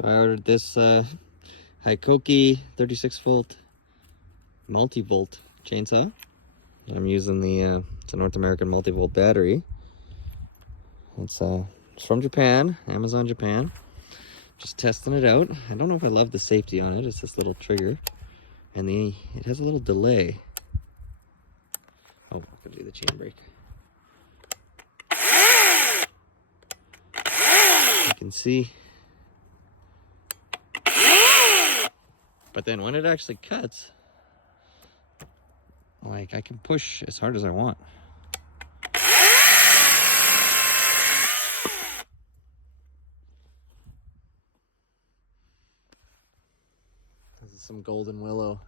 So I ordered this Hikoki 36-volt multi-volt chainsaw. I'm using it's a North American multi-volt battery. It's from Japan, Amazon Japan. Just testing it out. I don't know if I love the safety on it. It's this little trigger, and it has a little delay. Oh, I could do the chain brake. You can see. But then when it actually cuts, like, I can push as hard as I want. This is some golden willow.